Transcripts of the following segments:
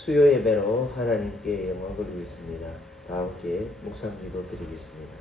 수요 예배로 하나님께 영광 돌리겠습니다. 다 함께 묵상기도 드리겠습니다.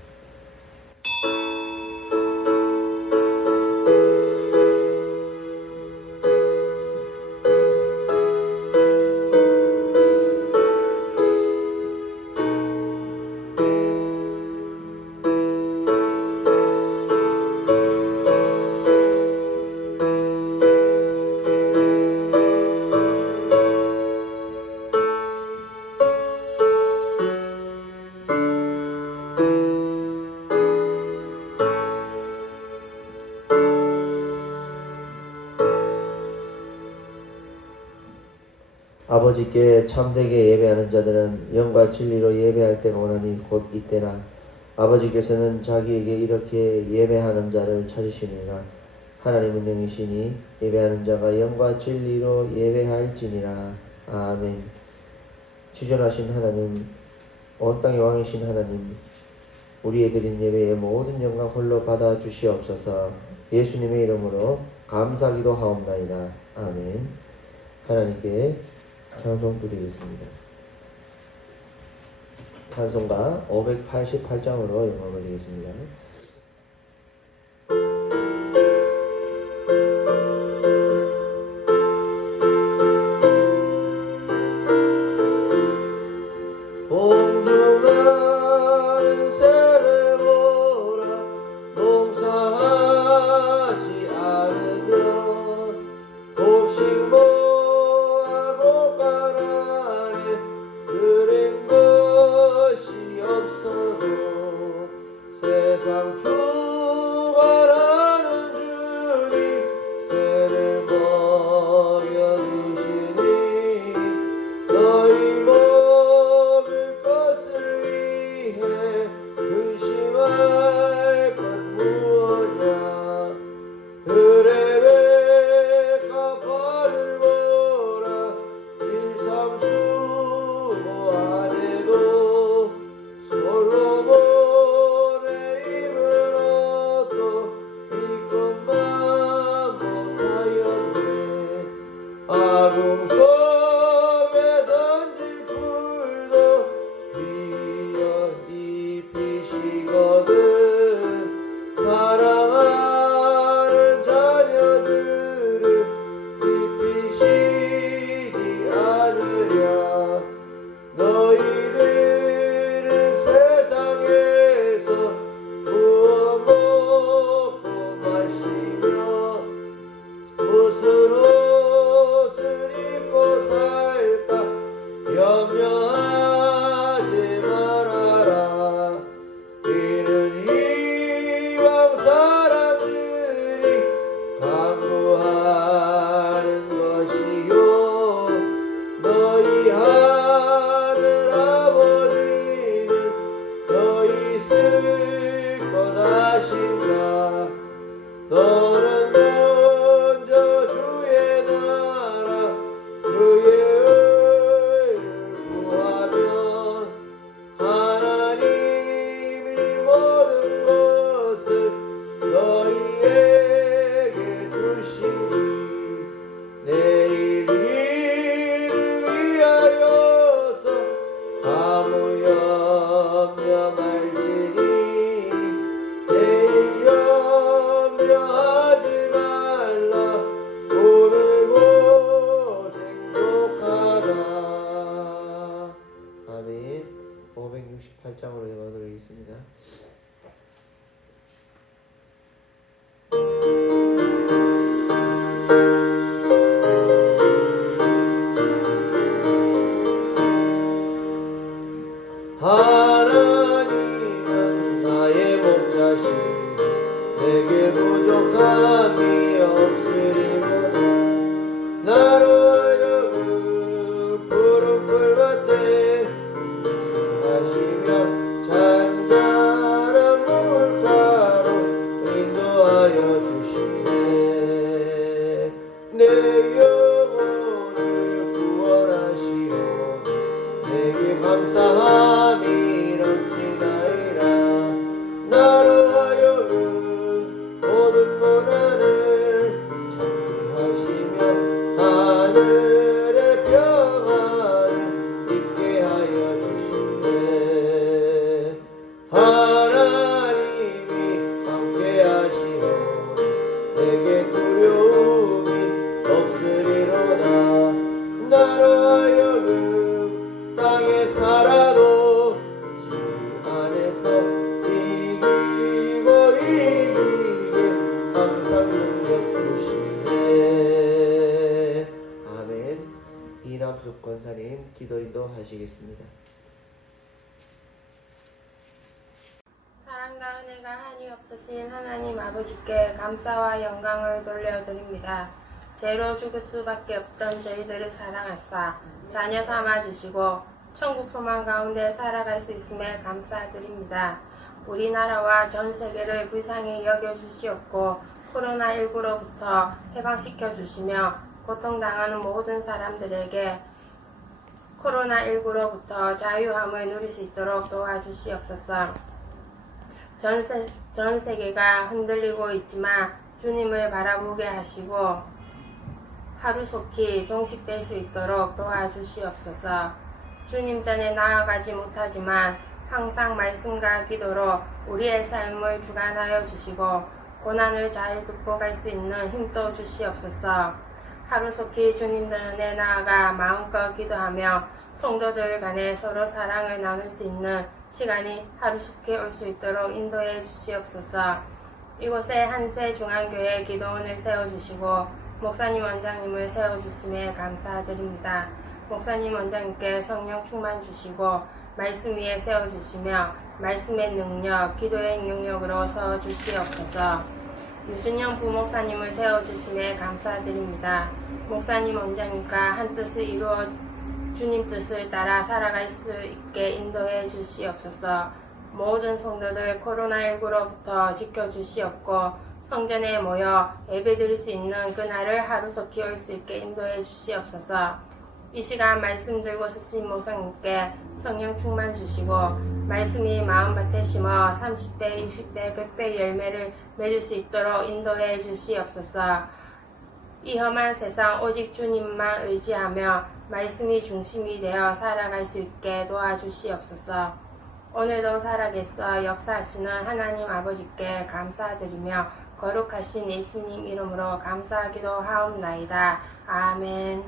아버지께 참되게 예배하는 자들은 영과 진리로 예배할 때가 오나니 곧 이때라. 아버지께서는 자기에게 이렇게 예배하는 자를 찾으시니라. 하나님은 영이시니 예배하는 자가 영과 진리로 예배할지니라. 아멘. 지존하신 하나님, 온 땅의 왕이신 하나님, 우리의 드린 예배의 모든 영광 홀로 받아 주시옵소서. 예수님의 이름으로 감사기도 하옵나이다. 아멘. 하나님께 찬송 드리겠습니다. 찬송가 588장으로 영광을 드리겠습니다. 봉중하는 새를 보라 농사하지 않으며 곡식모하고 가난해 드린 것이 없어도 세상 주관하는 주님 새를 먹여주시니 너희 먹을 것을 위해 근심할 것 무엇냐 들의 백합화를 보라 길삼수고 안에도 솔로몬의 입은 옷도 이것만 못하였네 아궁 속에 던질 풀도 귀여 입히시거든 사랑하는 자녀들을 입히시지 않으랴 너희들은 세상에서 무엇 먹고 마시며 무슨 옷을 입고 살까 염려하지 말아라 이는 이방 사람들이 강구하는 것이요 너희 하늘 아버지는 너희 쓸 것 아신다 너는 먼저 주의 나라 그의 의를 구하면 하나님이 모든 것을 너희에게 주시니 내일 일을 위하여서 아무 염려 말지니 내일 염려하지 말라 오늘 고생 족하다. 아멘. 568장으로 읽어드리겠습니다. 하나님은 나의 목자시니 내게 부족함이 없으리로다 나로 하여금 푸른 풀밭에 하시며 잔잔한 물가로 인도하여 주시네 내 영혼을 구원하시오 내게 감사함이 넘치나이다 나로 하여금 모든 고난을 내게 두려움이 없으리로다. 나로 하여금 땅에 살아도 지 안에서 이기고 이기게 항상 능력 주시네. 아멘. 이남숙 권사님 기도인도 하시겠습니다. 사랑과 은혜가 한이 없으신 하나님 아버지께 감사와 영광을 돌려드립니다. 죄로 죽을 수밖에 없던 저희들을 사랑하사 자녀 삼아주시고 천국 소망 가운데 살아갈 수 있음에 감사드립니다. 우리나라와 전 세계를 불쌍히 여겨주시옵고 코로나19로부터 해방시켜 주시며 고통당하는 모든 사람들에게 코로나19로부터 자유함을 누릴 수 있도록 도와주시옵소서. 전 세계가 흔들리고 있지만 주님을 바라보게 하시고 하루속히 종식될 수 있도록 도와주시옵소서. 주님 전에 나아가지 못하지만 항상 말씀과 기도로 우리의 삶을 주관하여 주시고 고난을 잘 극복할 수 있는 힘도 주시옵소서. 하루속히 주님 전에 나아가 마음껏 기도하며 성도들 간에 서로 사랑을 나눌 수 있는 시간이 하루속히 올 수 있도록 인도해 주시옵소서. 이곳에 한세 중앙교회 기도원을 세워주시고 목사님 원장님을 세워주심에 감사드립니다. 목사님 원장님께 성령 충만 주시고 말씀 위에 세워주시며 말씀의 능력, 기도의 능력으로 서주시옵소서. 유준영 부목사님을 세워주심에 감사드립니다. 목사님 원장님과 한 뜻을 이루어 주님 뜻을 따라 살아갈 수 있게 인도해 주시옵소서. 모든 성도들 코로나19로부터 지켜주시옵고 성전에 모여 예배드릴 수 있는 그날을 하루속히 올 수 있게 인도해 주시옵소서. 이 시간 말씀 들고 쓰신 목사님께 성령 충만 주시고 말씀이 마음밭에 심어 30배, 60배, 100배 열매를 맺을 수 있도록 인도해 주시옵소서. 이 험한 세상 오직 주님만 의지하며 말씀이 중심이 되어 살아갈 수 있게 도와주시옵소서. 오늘도 살아계셔 역사하시는 하나님 아버지께 감사드리며 거룩하신 예수님 이름으로 감사하기도 하옵나이다. 아멘.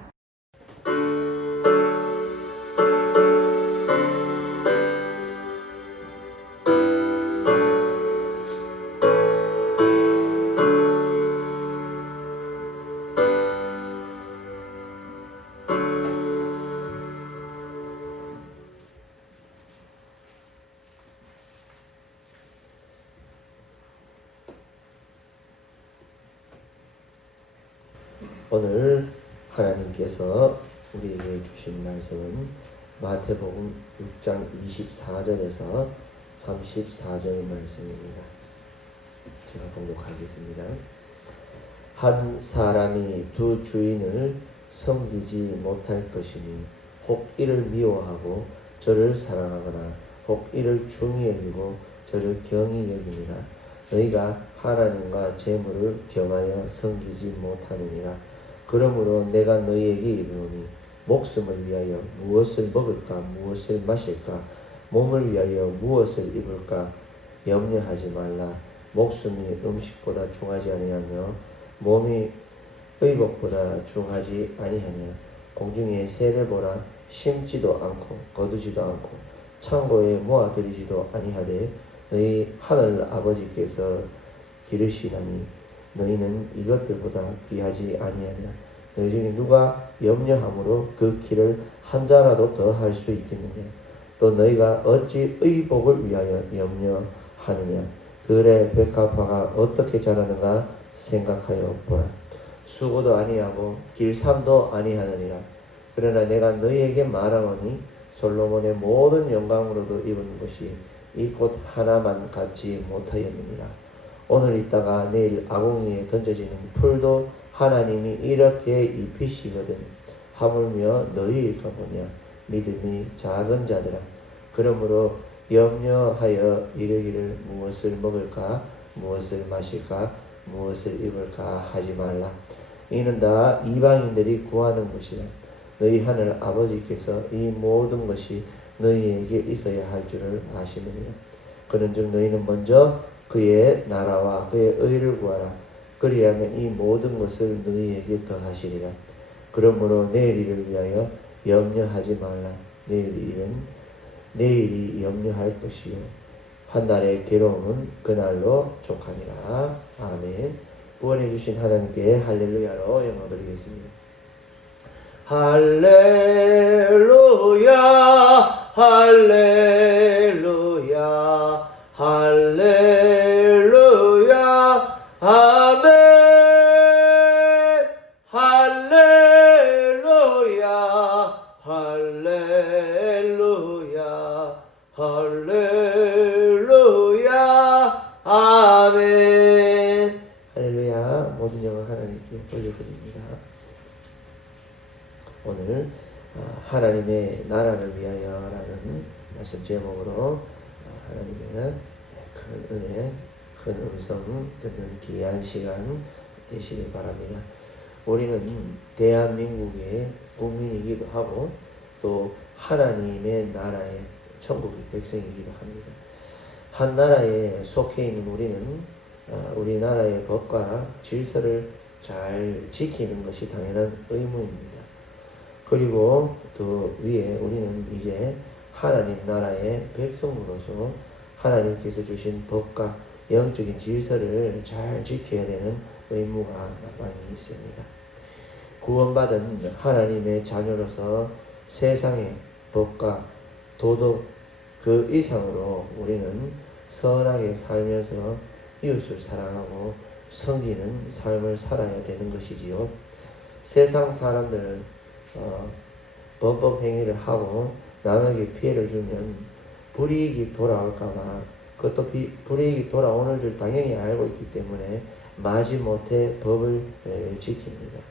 오늘 하나님께서 우리에게 주신 말씀은 마태복음 6장 24절에서 34절의 말씀입니다. 제가 봉독하겠습니다. 한 사람이 두 주인을 섬기지 못할 것이니 혹 이를 미워하고 저를 사랑하거나 혹 이를 중히 여기고 저를 경히 여기니라. 너희가 하나님과 재물을 겸하여 섬기지 못하느니라. 그러므로 내가 너희에게 이르노니 목숨을 위하여 무엇을 먹을까 무엇을 마실까 몸을 위하여 무엇을 입을까 염려하지 말라. 목숨이 음식보다 중하지 아니하며 몸이 의복보다 중하지 아니하냐. 공중의 새를 보라. 심지도 않고 거두지도 않고 창고에 모아들이지도 아니하되 너희 하늘 아버지께서 기르시나니 너희는 이것들보다 귀하지 아니하냐. 너희 중에 누가 염려함으로 그 키를 한 자라도 더 할 수 있겠느냐. 또 너희가 어찌 의복을 위하여 염려하느냐. 들의 백합화가 어떻게 자라는가 생각하여 보라. 수고도 아니하고 길삼도 아니하느니라. 그러나 내가 너희에게 말하노니 솔로몬의 모든 영광으로도 입은 것이 이 꽃 하나만 갖지 못하였느니라. 오늘 있다가 내일 아궁이에 던져지는 풀도 하나님이 이렇게 입히시거든. 하물며 너희일까 보냐. 믿음이 작은 자들아. 그러므로 염려하여 이르기를 무엇을 먹을까 무엇을 마실까 무엇을 입을까 하지 말라. 이는 다 이방인들이 구하는 것이라. 너희 하늘 아버지께서 이 모든 것이 너희에게 있어야 할 줄을 아시느니라. 그런즉 너희는 먼저 그의 나라와 그의 의를 구하라. 그리하면 이 모든 것을 너희에게 더하시리라. 그러므로 내일 일을 위하여 염려하지 말라. 내일이 염려할 것이요 한날의 괴로움은 그날로 족하니라. 아멘. 구원해 주신 하나님께 할렐루야로 영광 드리겠습니다. 할렐루야 할렐루야 할렐루야 아멘. 할렐루야 할렐루야 할렐루야 아멘. 할렐루야. 모든 영광 하나님께 돌려드립니다. 오늘 하나님의 나라를 위하여라는 말씀 제목으로 하나님의 큰 은혜, 큰 음성 듣는 귀한 시간 되시길 바랍니다. 우리는 대한민국의 국민이기도 하고 또 하나님의 나라의 천국의 백성이기도 합니다. 한 나라에 속해 있는 우리는 우리나라의 법과 질서를 잘 지키는 것이 당연한 의무입니다. 그리고 더 위에 우리는 이제 하나님 나라의 백성으로서 하나님께서 주신 법과 영적인 질서를 잘 지켜야 되는 의무가 많이 있습니다. 구원받은 하나님의 자녀로서 세상의 법과 도덕 그 이상으로 우리는 선하게 살면서 이웃을 사랑하고 섬기는 삶을 살아야 되는 것이지요. 세상 사람들은 범법 행위를 하고 남에게 피해를 주면 불이익이 돌아올까봐 그것도 불이익이 돌아오는 줄 당연히 알고 있기 때문에 마지못해 법을 지킵니다.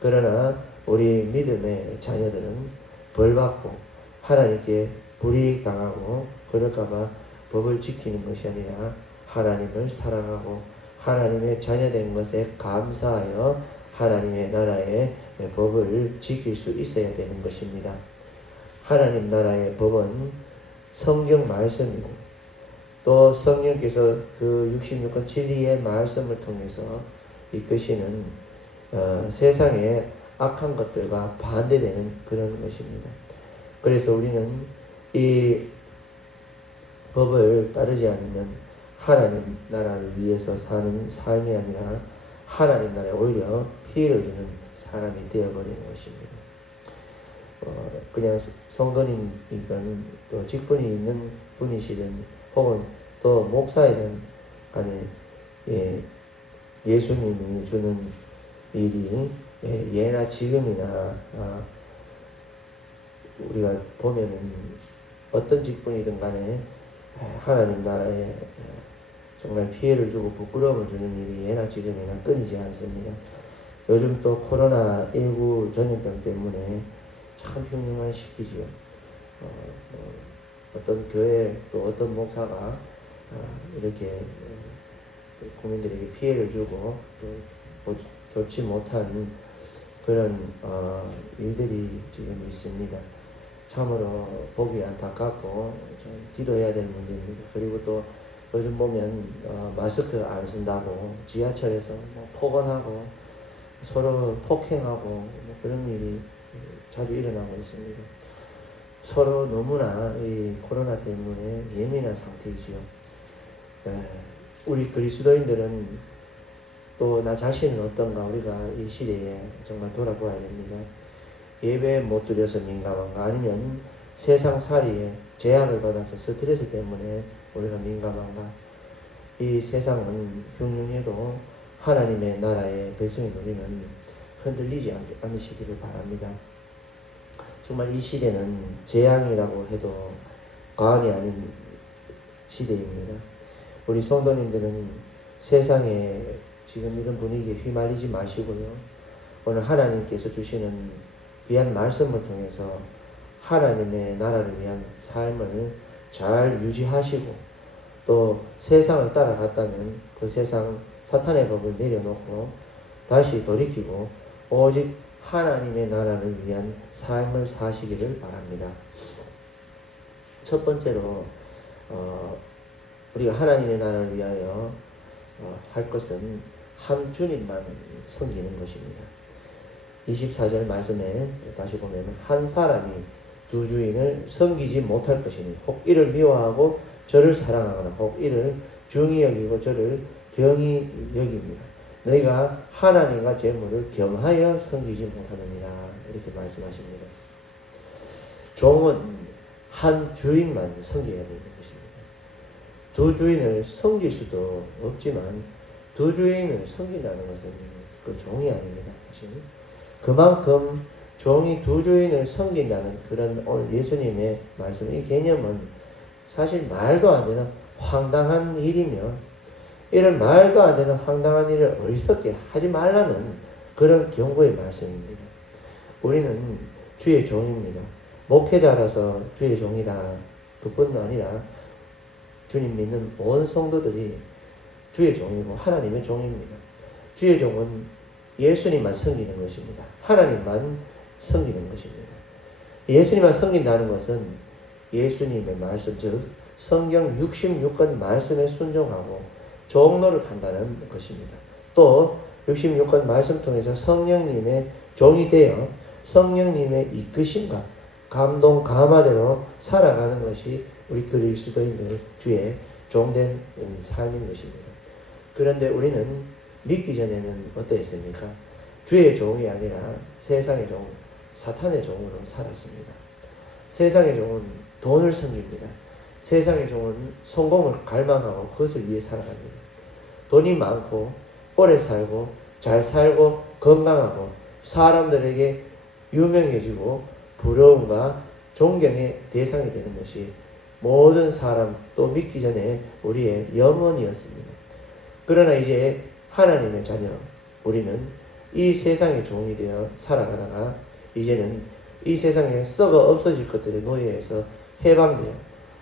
그러나 우리 믿음의 자녀들은 벌받고 하나님께 불이익 당하고 그럴까봐 법을 지키는 것이 아니라 하나님을 사랑하고 하나님의 자녀된 것에 감사하여 하나님의 나라의 법을 지킬 수 있어야 되는 것입니다. 하나님 나라의 법은 성경 말씀이고 또 성령께서 그 66권 진리의 말씀을 통해서 이끄시는 세상의 악한 것들과 반대되는 그런 것입니다. 그래서 우리는 이 법을 따르지 않으면 하나님 나라를 위해서 사는 삶이 아니라 하나님 나라에 오히려 피해를 주는 사람이 되어버리는 것입니다. 그냥 성건이든 또 직분이 있는 분이시든 혹은 또 목사이든 간에 예수님이 주는 일이 예나 지금이나 우리가 보면은 어떤 직분이든 간에 하나님 나라에 정말 피해를 주고 부끄러움을 주는 일이 예나 지금이나 끊이지 않습니다. 요즘 또 코로나19 전염병 때문에 참 흉흉한 시기지요. 어떤 교회 또 어떤 목사가 이렇게 국민들에게 피해를 주고 또 좋지 못한 그런 일들이 지금 있습니다. 참으로 보기 안타깝고 좀 기도해야 될 문제입니다. 그리고 또 요즘 보면 마스크 안 쓴다고 지하철에서 폭언하고 서로 폭행하고 그런 일이 자주 일어나고 있습니다. 서로 너무나 이 코로나 때문에 예민한 상태이지요. 우리 그리스도인들은 또 나 자신은 어떤가 우리가 이 시대에 정말 돌아보아야 됩니다. 예배 못 드려서 민감한가 아니면 세상살이에 제약을 받아서 스트레스 때문에 우리가 민감한가. 이 세상은 흉흉해도 하나님의 나라의 백성인 우리는 흔들리지 않으시기를 바랍니다. 정말 이 시대는 재앙이라고 해도 과언이 아닌 시대입니다. 우리 성도님들은 세상에 지금 이런 분위기에 휘말리지 마시고요. 오늘 하나님께서 주시는 귀한 말씀을 통해서 하나님의 나라를 위한 삶을 잘 유지하시고 또 세상을 따라갔다면 그 세상 사탄의 법을 내려놓고 다시 돌이키고 오직 하나님의 나라를 위한 삶을 사시기를 바랍니다. 첫 번째로 우리가 하나님의 나라를 위하여 할 것은 한 주님만 섬기는 것입니다. 24절 말씀에 다시 보면 한 사람이 두 주인을 섬기지 못할 것이니 혹 이를 미워하고 저를 사랑하거나 혹 이를 중히 여기고 저를 경히 여깁니다. 너희가 하나님과 재물을 경하여 섬기지 못하느니라 이렇게 말씀하십니다. 종은 한 주인만 섬겨야 되는 것입니다. 두 주인을 섬길 수도 없지만 두 주인을 섬긴다는 것은 그 종이 아닙니다. 사실 그만큼 종이 두 주인을 섬긴다는 그런 오늘 예수님의 말씀, 이 개념은 사실 말도 안 되는 황당한 일이며 이런 말도 안 되는 황당한 일을 어리석게 하지 말라는 그런 경고의 말씀입니다. 우리는 주의 종입니다. 목회자라서 주의 종이다. 그뿐 아니라 주님 믿는 온 성도들이 주의 종이고 하나님의 종입니다. 주의 종은 예수님만 섬기는 것입니다. 하나님만 섬기는 것입니다. 예수님만 섬긴다는 것은 예수님의 말씀, 즉 성경 66권 말씀에 순종하고 종노릇 한다는 것입니다. 또 66권 말씀 통해서 성령님의 종이 되어 성령님의 이끄심과 감동, 감화대로 살아가는 것이 우리 그리스도인들 주의 종된 삶인 것입니다. 그런데 우리는 믿기 전에는 어떠했습니까? 주의 종이 아니라 세상의 종, 사탄의 종으로 살았습니다. 세상의 종은 돈을 섬깁니다. 세상의 종은 성공을 갈망하고 그것을 위해 살아갑니다. 돈이 많고 오래 살고 잘 살고 건강하고 사람들에게 유명해지고 부러움과 존경의 대상이 되는 것이 모든 사람 또 믿기 전에 우리의 영혼이었습니다. 그러나 이제 하나님의 자녀 우리는 이 세상의 종이 되어 살아가다가 이제는 이 세상에 썩어 없어질 것들의 노예에서 해방되어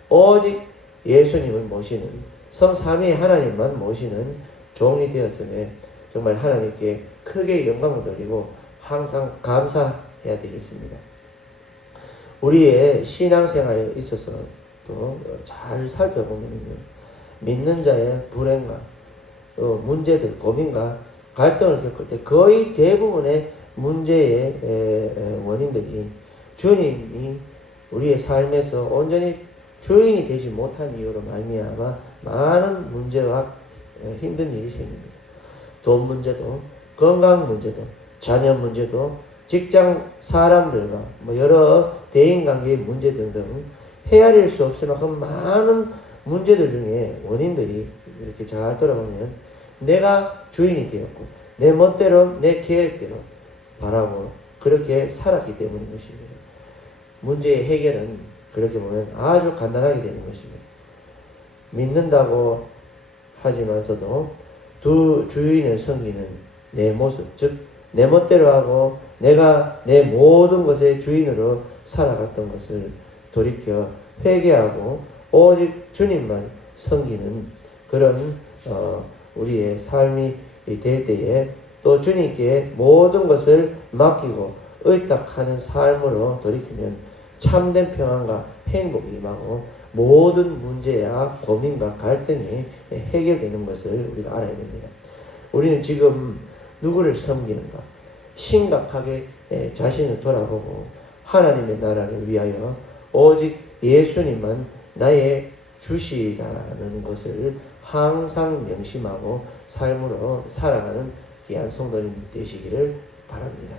오직 예수님을 모시는 성삼위의 하나님만 모시는 종이 되었음에 정말 하나님께 크게 영광을 돌리고 항상 감사해야 되겠습니다. 우리의 신앙생활에 있어서 또 잘 살펴보면 믿는 자의 불행과 문제들, 고민과 갈등을 겪을 때 거의 대부분의 문제의 원인들이 주님이 우리의 삶에서 온전히 주인이 되지 못한 이유로 말미암아 많은 문제와 힘든 일이 생깁니다. 돈 문제도, 건강 문제도, 자녀 문제도, 직장 사람들과 여러 대인관계의 문제 등등 헤아릴 수 없을 만큼 많은 문제들 중에 원인들이 이렇게 잘 돌아보면 내가 주인이 되었고 내 멋대로 내 계획대로 바라고 그렇게 살았기 때문인 것입니다. 문제의 해결은 그렇게 보면 아주 간단하게 되는 것입니다. 믿는다고 하지만서도 두 주인을 섬기는 내 모습, 즉 내 멋대로 하고 내가 내 모든 것의 주인으로 살아갔던 것을 돌이켜 회개하고 오직 주님만 섬기는 그런 우리의 삶이 될 때에 또 주님께 모든 것을 맡기고 의탁하는 삶으로 돌이키면 참된 평안과 행복이 임하고 모든 문제야 고민과 갈등이 해결되는 것을 우리가 알아야 됩니다. 우리는 지금 누구를 섬기는가? 심각하게 자신을 돌아보고 하나님의 나라를 위하여 오직 예수님만 나의 주시라는 것을 항상 명심하고 삶으로 살아가는 귀한 성도님 되시기를 바랍니다.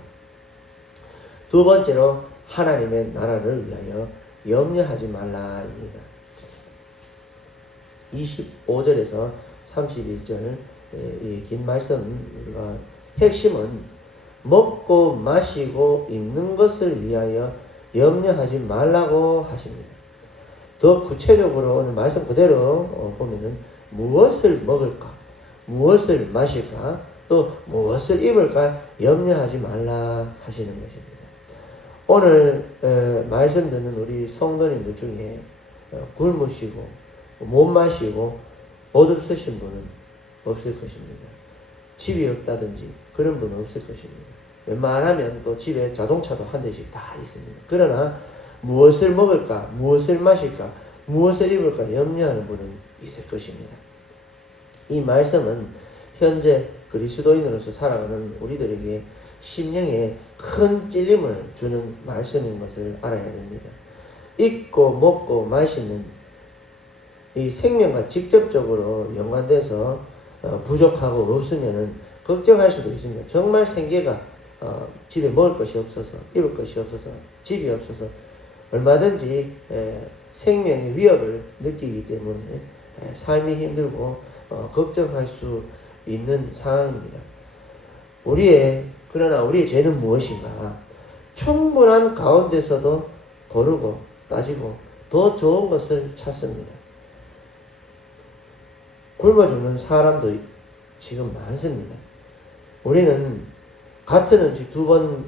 두 번째로 하나님의 나라를 위하여 염려하지 말라입니다. 25절에서 31절 이 긴 말씀 우리가 핵심은 먹고 마시고 입는 것을 위하여 염려하지 말라고 하십니다. 더 구체적으로 오늘 말씀 그대로 보면은 무엇을 먹을까, 무엇을 마실까, 또 무엇을 입을까 염려하지 말라 하시는 것입니다. 오늘 말씀 듣는 우리 성도님들 중에 굶으시고 못 마시고 옷 없으신 분은 없을 것입니다. 집이 없다든지 그런 분은 없을 것입니다. 웬만하면 또 집에 자동차도 한 대씩 다 있습니다. 그러나 무엇을 먹을까, 무엇을 마실까, 무엇을 입을까 염려하는 분은 있을 것입니다. 이 말씀은 현재 그리스도인으로서 살아가는 우리들에게 심령에 큰 찔림을 주는 말씀인 것을 알아야 됩니다. 잊고 먹고 마시는 이 생명과 직접적으로 연관돼서 부족하고 없으면은 걱정할 수도 있습니다. 정말 생계가 집에 먹을 것이 없어서, 입을 것이 없어서, 집이 없어서 얼마든지 생명의 위협을 느끼기 때문에 삶이 힘들고 걱정할 수 있는 상황입니다. 그러나 우리의 죄는 무엇인가? 충분한 가운데서도 고르고 따지고 더 좋은 것을 찾습니다. 굶어 죽는 사람도 지금 많습니다. 우리는 같은 음식 2번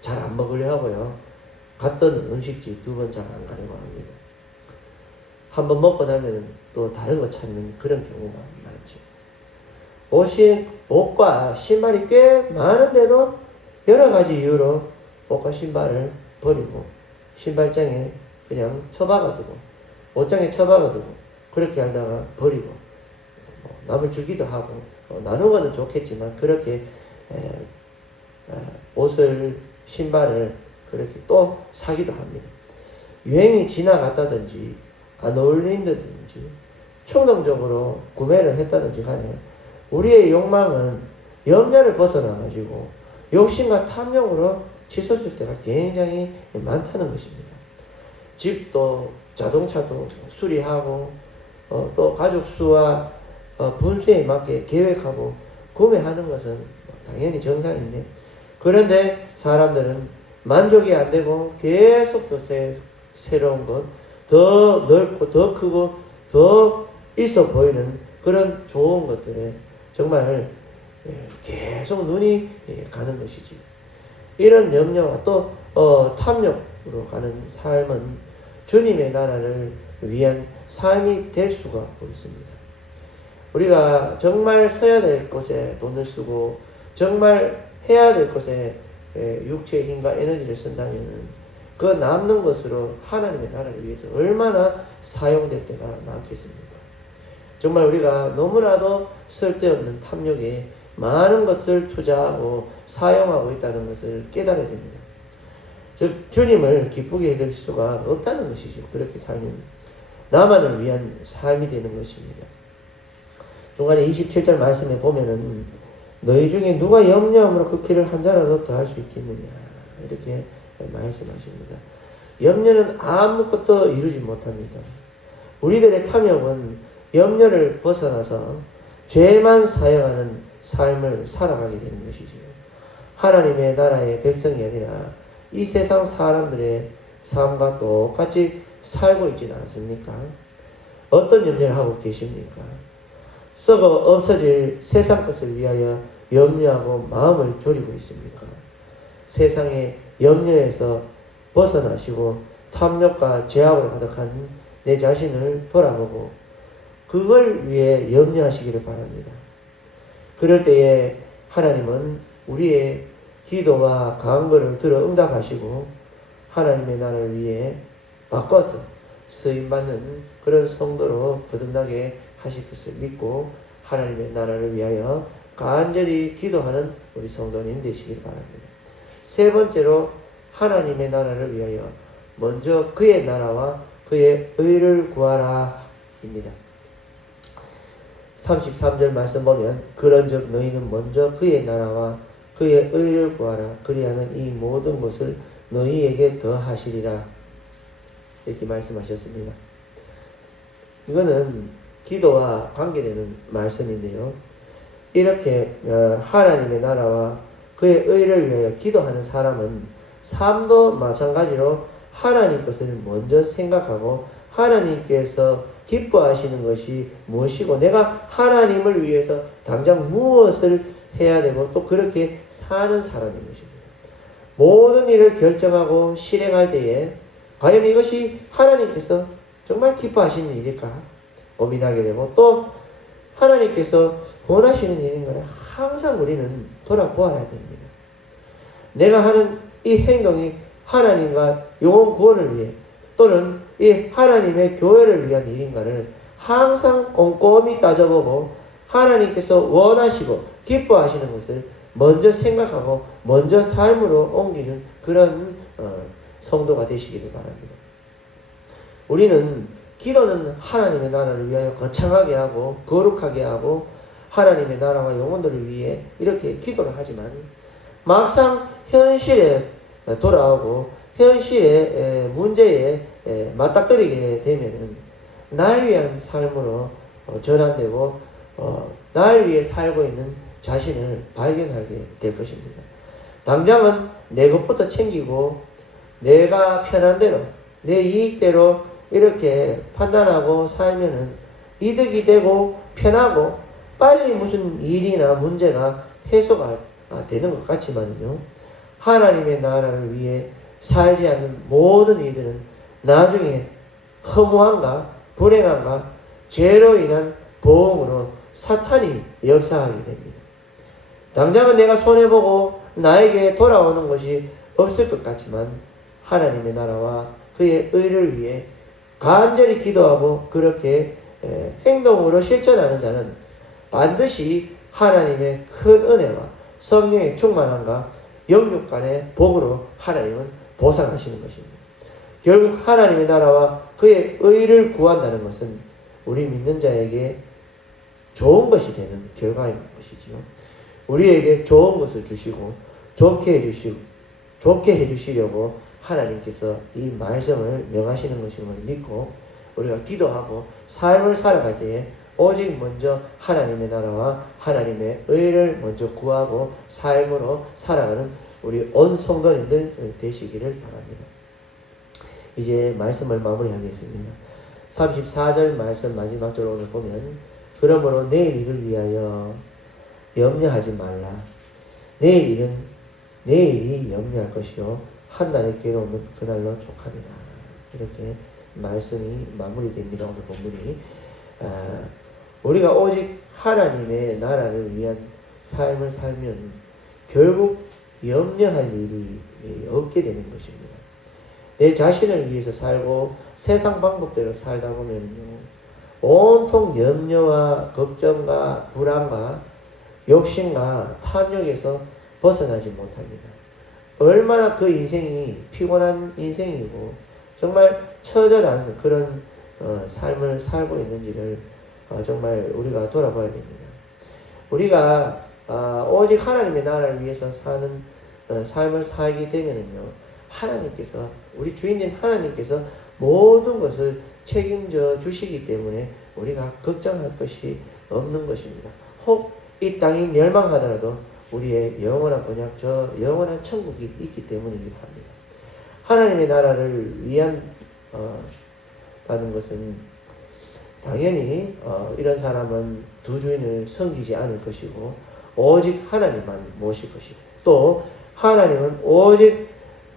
잘 안 먹으려 하고요. 같은 음식집 2번 잘 안 가려고 합니다. 한 번 먹고 나면 또 다른 거 찾는 그런 경우가 많죠. 옷과 신발이 꽤 많은데도 여러 가지 이유로 옷과 신발을 버리고 신발장에 그냥 처박아두고 옷장에 처박아두고 그렇게 하다가 버리고 남을 주기도 하고 나누는 거는 좋겠지만 그렇게 옷을 신발을 그렇게 또 사기도 합니다. 유행이 지나갔다든지 안 어울린다든지 충동적으로 구매를 했다든지 간에 우리의 욕망은 염려를 벗어나가지고 욕심과 탐욕으로 치솟을 때가 굉장히 많다는 것입니다. 집도 자동차도 수리하고 또 가족 수와 분수에 맞게 계획하고 구매하는 것은 당연히 정상인데 그런데 사람들은 만족이 안 되고 계속 더 새로운 것, 더 넓고 더 크고 더 있어 보이는 그런 좋은 것들에 정말 계속 눈이 가는 것이지. 이런 염려와 또 탐욕으로 가는 삶은 주님의 나라를 위한 삶이 될 수가 없습니다. 우리가 정말 써야 될 것에 돈을 쓰고 정말 해야 될 것에 육체의 힘과 에너지를 쓴다면 그 남는 것으로 하나님의 나라를 위해서 얼마나 사용될 때가 많겠습니까? 정말 우리가 너무나도 쓸데없는 탐욕에 많은 것을 투자하고 사용하고 있다는 것을 깨달아야 됩니다. 즉 주님을 기쁘게 해드릴 수가 없다는 것이죠. 그렇게 살면 나만을 위한 삶이 되는 것입니다. 중간에 27절 말씀에 보면은 너희 중에 누가 염려함으로 그 길을 한 자라도 더 할 수 있겠느냐 이렇게 말씀하십니다. 염려는 아무것도 이루지 못합니다. 우리들의 탐욕은 염려를 벗어나서 죄만 사용하는 삶을 살아가게 되는 것이죠. 하나님의 나라의 백성이 아니라 이 세상 사람들의 삶과 똑같이 살고 있지는 않습니까? 어떤 염려를 하고 계십니까? 썩어 없어질 세상 것을 위하여 염려하고 마음을 졸이고 있습니까? 세상의 염려에서 벗어나시고 탐욕과 죄악으로 가득한 내 자신을 돌아보고 그걸 위해 염려하시기를 바랍니다. 그럴 때에 하나님은 우리의 기도와 간구를 들어 응답하시고 하나님의 나라를 위해 바꿔서 쓰임받는 그런 성도로 거듭나게 하실 것을 믿고 하나님의 나라를 위하여 간절히 기도하는 우리 성도님 되시길 바랍니다. 세 번째로 하나님의 나라를 위하여 먼저 그의 나라와 그의 의를 구하라 입니다. 33절 말씀 보면 그런즉 너희는 먼저 그의 나라와 그의 의를 구하라 그리하면 이 모든 것을 너희에게 더하시리라 이렇게 말씀하셨습니다. 이거는 기도와 관계되는 말씀인데요. 이렇게 하나님의 나라와 그의 의를 위하여 기도하는 사람은 삶도 마찬가지로 하나님 것을 먼저 생각하고 하나님께서 기뻐하시는 것이 무엇이고 내가 하나님을 위해서 당장 무엇을 해야 되고 또 그렇게 사는 사람인 것입니다. 모든 일을 결정하고 실행할 때에 과연 이것이 하나님께서 정말 기뻐하시는 일일까 고민하게 되고 또 하나님께서 원하시는 일인가를 항상 우리는 돌아보아야 됩니다. 내가 하는 이 행동이 하나님과 영혼 구원을 위해 또는 이 하나님의 교회를 위한 일인가를 항상 꼼꼼히 따져보고 하나님께서 원하시고 기뻐하시는 것을 먼저 생각하고 먼저 삶으로 옮기는 그런 성도가 되시기를 바랍니다. 우리는 기도는 하나님의 나라를 위하여 거창하게 하고 거룩하게 하고 하나님의 나라와 영혼들을 위해 이렇게 기도를 하지만 막상 현실에 돌아오고 현실의 문제에 맞닥뜨리게 되면은 날 위한 삶으로 전환되고 날 위해 살고 있는 자신을 발견하게 될 것입니다. 당장은 내 것부터 챙기고 내가 편한 대로 내 이익대로 이렇게 판단하고 살면은 이득이 되고 편하고 빨리 무슨 일이나 문제가 해소가 되는 것 같지만요, 하나님의 나라를 위해 살지 않는 모든 이들은 나중에 허무함과 불행함과 죄로 인한 보응으로 사탄이 역사하게 됩니다. 당장은 내가 손해보고 나에게 돌아오는 것이 없을 것 같지만 하나님의 나라와 그의 의를 위해 간절히 기도하고 그렇게 행동으로 실천하는 자는 반드시 하나님의 큰 은혜와 성령의 충만함과 영육 간의 복으로 하나님은 보상하시는 것입니다. 결국 하나님의 나라와 그의 의를 구한다는 것은 우리 믿는 자에게 좋은 것이 되는 결과인 것이지요. 우리에게 좋은 것을 주시고 좋게 해주시려고 하나님께서 이 말씀을 명하시는 것임을 믿고 우리가 기도하고 삶을 살아갈 때에 오직 먼저 하나님의 나라와 하나님의 의를 먼저 구하고 삶으로 살아가는 우리 온 성도님들 되시기를 바랍니다. 이제 말씀을 마무리하겠습니다. 34절 말씀 마지막 절 오늘 보면 그러므로 내일 일을 위하여 염려하지 말라. 내일이 염려할 것이요 한날의 괴로움은 그날로 족하리라. 이렇게 말씀이 마무리됩니다. 오늘 본문이 우리가 오직 하나님의 나라를 위한 삶을 살면 결국 염려할 일이 없게 되는 것입니다. 내 자신을 위해서 살고 세상 방법대로 살다 보면요, 온통 염려와 걱정과 불안과 욕심과 탐욕에서 벗어나지 못합니다. 얼마나 그 인생이 피곤한 인생이고 정말 처절한 그런 삶을 살고 있는지를 정말 우리가 돌아봐야 됩니다. 우리가 오직 하나님의 나라를 위해서 사는 삶을 살게 되면은요, 하나님께서 우리 주인인 하나님께서 모든 것을 책임져 주시기 때문에 우리가 걱정할 것이 없는 것입니다. 혹 이 땅이 멸망하더라도 우리의 영원한 번역, 저 영원한 천국이 있기 때문이기도 합니다. 하나님의 나라를 위한 다는 것은 당연히 이런 사람은 두 주인을 섬기지 않을 것이고 오직 하나님만 모실 것이고 또 하나님은 오직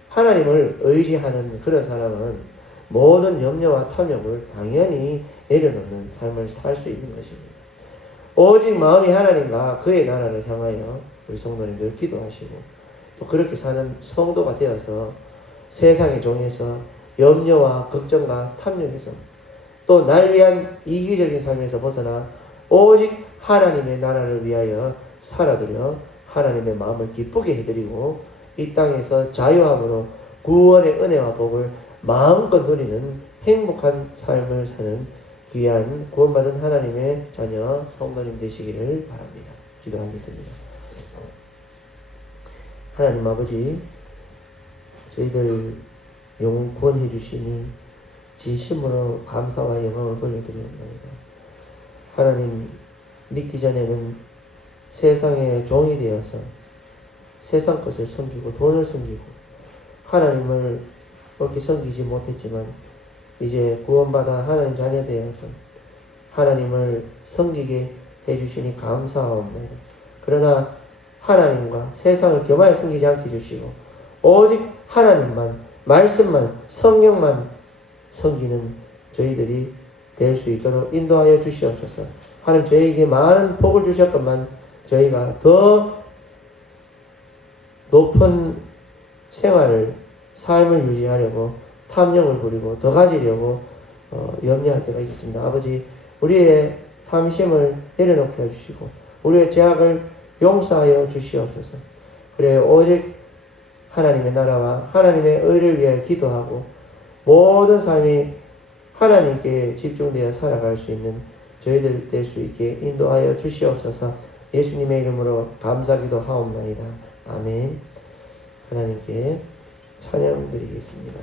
하나님을 의지하는 그런 사람은 모든 염려와 탐욕을 당연히 내려놓는 삶을 살 수 있는 것입니다. 오직 마음이 하나님과 그의 나라를 향하여 우리 성도님들 기도하시고 또 그렇게 사는 성도가 되어서 세상의 종에서 염려와 걱정과 탐욕에서 또 날 위한 이기적인 삶에서 벗어나 오직 하나님의 나라를 위하여 살아드려 하나님의 마음을 기쁘게 해드리고 이 땅에서 자유함으로 구원의 은혜와 복을 마음껏 누리는 행복한 삶을 사는 귀한 구원받은 하나님의 자녀 성도님 되시기를 바랍니다. 기도하겠습니다. 하나님 아버지, 저희들 영혼 구원해 주시니 진심으로 감사와 영광을 돌려드립니다. 하나님, 믿기 전에는 세상의 종이 되어서 세상 것을 섬기고 돈을 섬기고 하나님을 그렇게 섬기지 못했지만 이제 구원받아 하나님 자녀 되어서 하나님을 섬기게 해주시니 감사합니다. 그러나 하나님과 세상을 겸하여 섬기지 않게 해주시고 오직 하나님만, 말씀만, 성령만 섬기는 저희들이 될 수 있도록 인도하여 주시옵소서. 하나님, 저희에게 많은 복을 주셨건만 저희가 더 높은 생활을, 삶을 유지하려고 탐욕을 부리고 더 가지려고 염려할 때가 있었습니다. 아버지, 우리의 탐심을 내려놓게 해주시고 우리의 죄악을 용서하여 주시옵소서. 그래 오직 하나님의 나라와 하나님의 의를 위해 기도하고 모든 삶이 하나님께 집중되어 살아갈 수 있는 저희들 될 수 있게 인도하여 주시옵소서. 예수님의 이름으로 감사기도 하옵나이다. 아멘. 하나님께 찬양 드리겠습니다.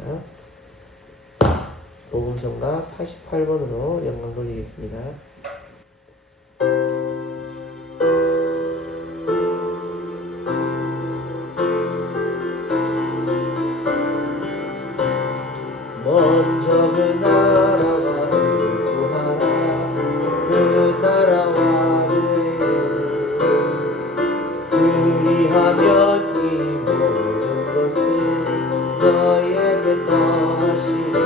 복음성가 88번으로 영광 돌리겠습니다. 먼저 그 나라와 의를 구하라. 그 나라와 의를 그리하면 이 모든 것을 너에게 더하시리라.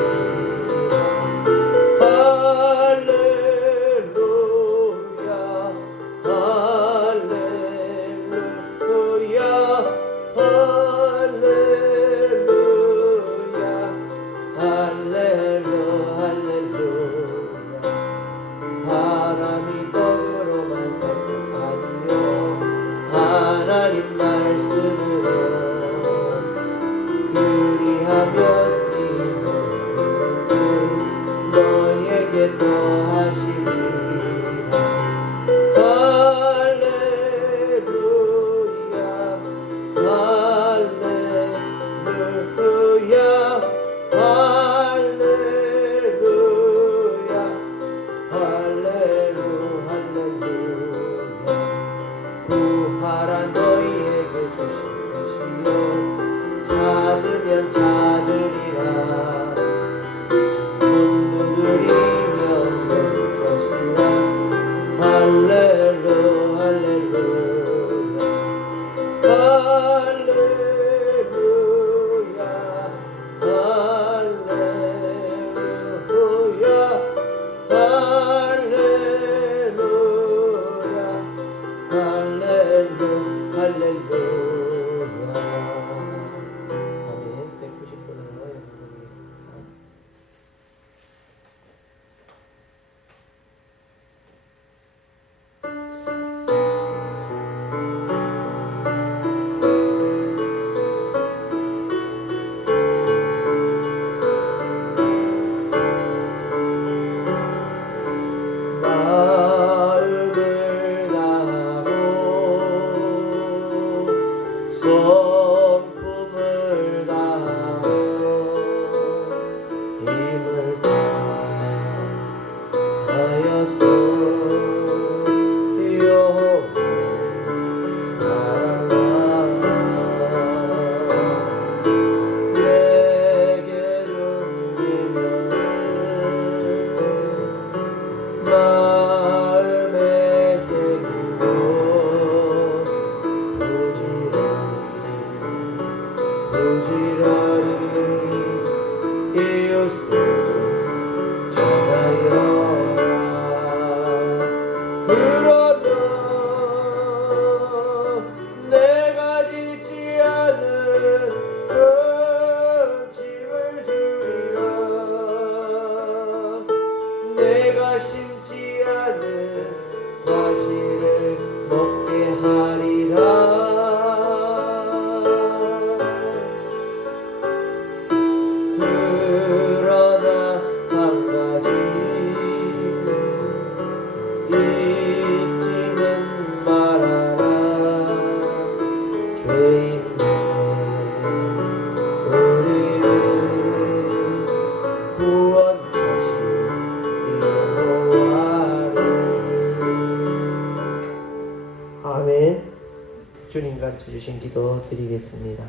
주님 가르쳐주신 기도 드리겠습니다.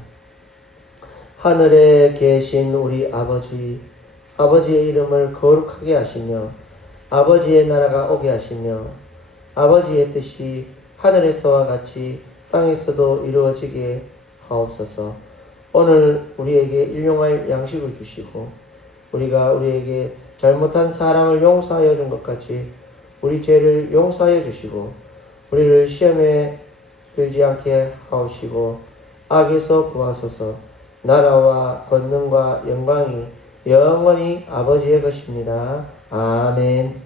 하늘에 계신 우리 아버지, 아버지의 이름을 거룩하게 하시며 아버지의 나라가 오게 하시며 아버지의 뜻이 하늘에서와 같이 땅에서도 이루어지게 하옵소서. 오늘 우리에게 일용할 양식을 주시고 우리가 우리에게 잘못한 사랑을 용서하여 준 것 같이 우리 죄를 용서하여 주시고 우리를 시험에 들지 않게 하옵시고 악에서 구하소서. 나라와 권능과 영광이 영원히 아버지의 것입니다. 아멘.